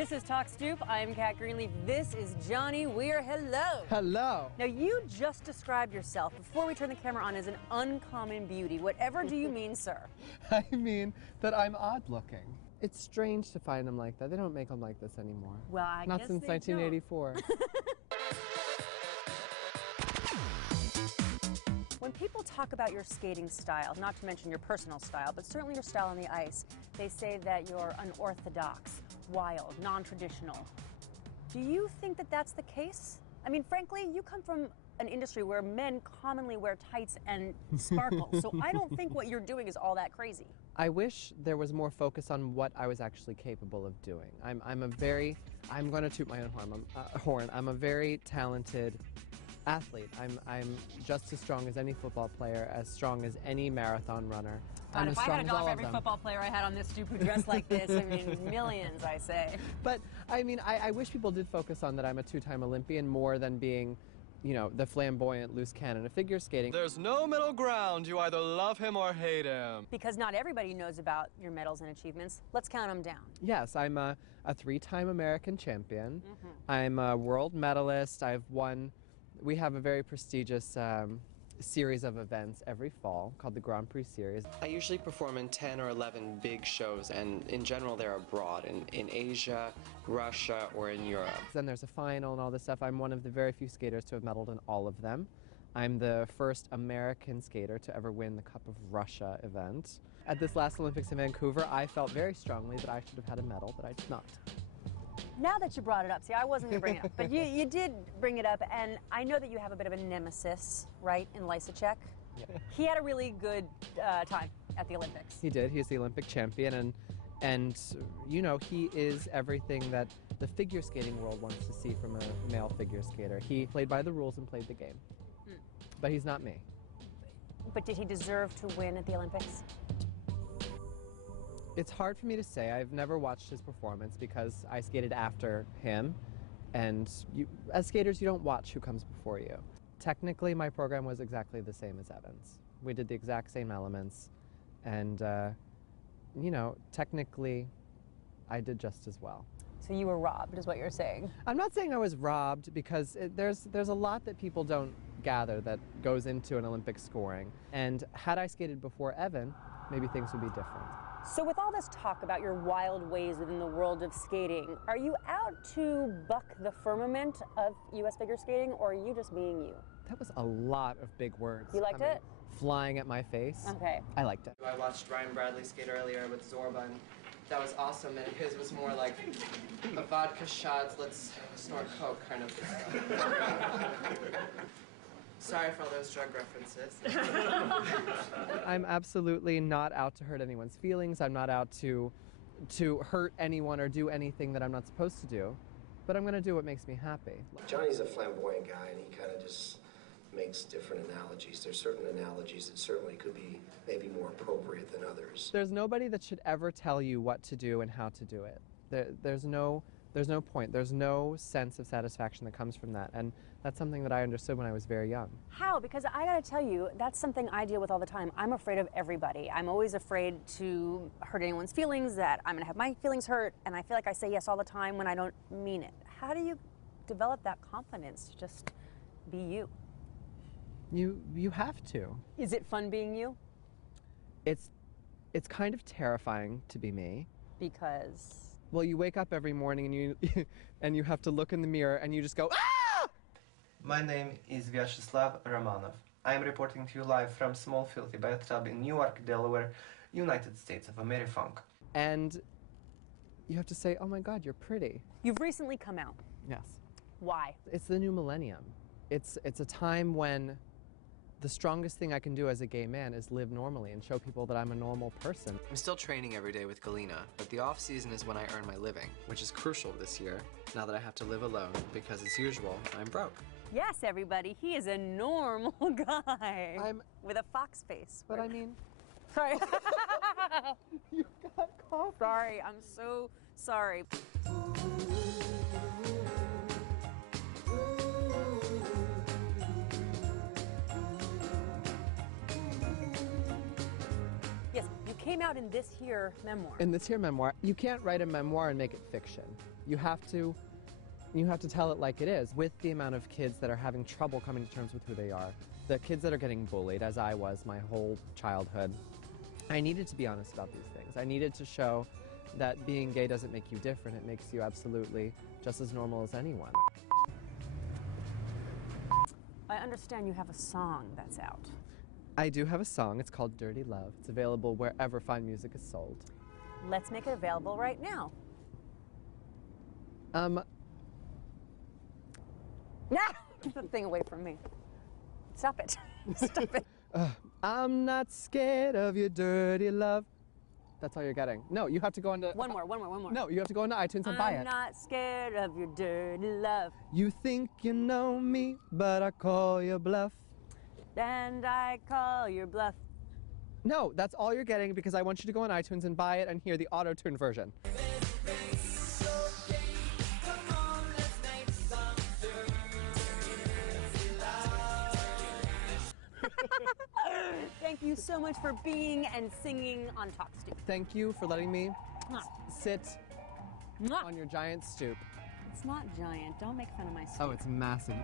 This is Talk Stoop. I'm Kat Greenleaf. This is Johnny Weir. Hello. Hello. Now, you just described yourself before we turn the camera on as an uncommon beauty. Whatever do you mean, sir? I mean that I'm odd looking. It's strange to find them like that. They don't make them like this anymore. Well, I Not guess since they 1984. When people talk about your skating style, not to mention your personal style, but certainly your style on the ice, they say that you're unorthodox, wild, non-traditional. Do you think that that's the case? I mean, frankly, you come from an industry where men commonly wear tights and sparkle, so I don't think what you're doing is all that crazy. I wish there was more focus on what I was actually capable of doing. I'm going to toot my own horn. I'm a very talented athlete. I'm just as strong as any football player, as strong as any marathon runner. God, if I had a dollar for every football player I had on this stoop who dressed like this, I mean, millions, I say. But, I mean, I wish people did focus on that I'm a two-time Olympian more than being, you know, the flamboyant loose cannon of figure skating. There's no middle ground. You either love him or hate him. Because not everybody knows about your medals and achievements. Let's count them down. Yes, I'm a three-time American champion. I'm a world medalist. We have a very prestigious series of events every fall called the Grand Prix Series. I usually perform in 10 or 11 big shows, and in general they're abroad, in Asia, Russia, or in Europe. Then there's a final and all this stuff. I'm one of the very few skaters to have medaled in all of them. I'm the first American skater to ever win the Cup of Russia event. At this last Olympics in Vancouver, I felt very strongly that I should have had a medal, but I did not. Now that you brought it up, see, I wasn't going to bring it up, but you did bring it up, and I know that you have a bit of a nemesis, right, in Lysacek. Yeah. He had a really good time at the Olympics. He did. He's the Olympic champion, and you know, he is everything that the figure skating world wants to see from a male figure skater. He played by the rules and played the game. But he's not me. But did he deserve to win at the Olympics? It's hard for me to say. I've never watched his performance because I skated after him, and as skaters, you don't watch who comes before you. Technically, my program was exactly the same as Evan's. We did the exact same elements, and you know, technically, I did just as well. So you were robbed, is what you're saying? I'm not saying I was robbed, because there's a lot that people don't gather that goes into an Olympic scoring, and had I skated before Evan, maybe things would be different. So with all this talk about your wild ways within the world of skating, are you out to buck the firmament of U.S. figure skating, or are you just being you? That was a lot of big words. You liked it? Flying at my face. Okay. I liked it. I watched Ryan Bradley skate earlier with Zorba, and that was awesome, and his was more like a vodka shots, let's snort coke kind of stuff. Sorry for all those drug references. I'm absolutely not out to hurt anyone's feelings. I'm not out to hurt anyone or do anything that I'm not supposed to do. But I'm going to do what makes me happy. Johnny's a flamboyant guy, and he kind of just makes different analogies. There's certain analogies that certainly could be maybe more appropriate than others. There's nobody that should ever tell you what to do and how to do it. There's no point. There's no sense of satisfaction that comes from that, and that's something that I understood when I was very young. How? Because I gotta tell you, that's something I deal with all the time. I'm afraid of everybody. I'm always afraid to hurt anyone's feelings, that I'm gonna have my feelings hurt, and I feel like I say yes all the time when I don't mean it. How do you develop that confidence to just be you? You have to. Is it fun being you? It's kind of terrifying to be me. Because? Well, you wake up every morning and you have to look in the mirror and you just go, ah! My name is Vyacheslav Romanov. I am reporting to you live from small filthy bathtub in Newark, Delaware, United States of Amerifunk. And you have to say, oh my God, you're pretty. You've recently come out. Yes. Why? It's the new millennium. It's a time when the strongest thing I can do as a gay man is live normally and show people that I'm a normal person. I'm still training every day with Galena, but the off-season is when I earn my living, which is crucial this year, now that I have to live alone, because as usual, I'm broke. Yes, everybody, he is a normal guy. With a fox face. But I mean... Sorry. You got coffee. Sorry, I'm so sorry. Yes, you came out in this here memoir. In this here memoir, you can't write a memoir and make it fiction. You have to tell it like it is. With the amount of kids that are having trouble coming to terms with who they are, the kids that are getting bullied, as I was my whole childhood, I needed to be honest about these things. I needed to show that being gay doesn't make you different. It makes you absolutely just as normal as anyone. I understand you have a song that's out. I do have a song. It's called Dirty Love. It's available wherever fine music is sold. Let's make it available right now. Get the thing away from me. Stop it. Stop it. I'm not scared of your dirty love. That's all you're getting. No, you have to go into... One more. No, you have to go into iTunes and buy it. I'm not scared of your dirty love. You think you know me, but I call your bluff. And I call your bluff. No, that's all you're getting because I want you to go on iTunes and buy it and hear the auto-tune version. Thank you so much for being and singing on Talk Stoop. Thank you for letting me sit Mwah. on your giant stoop. It's not giant. Don't make fun of my stoop. Oh, it's massive.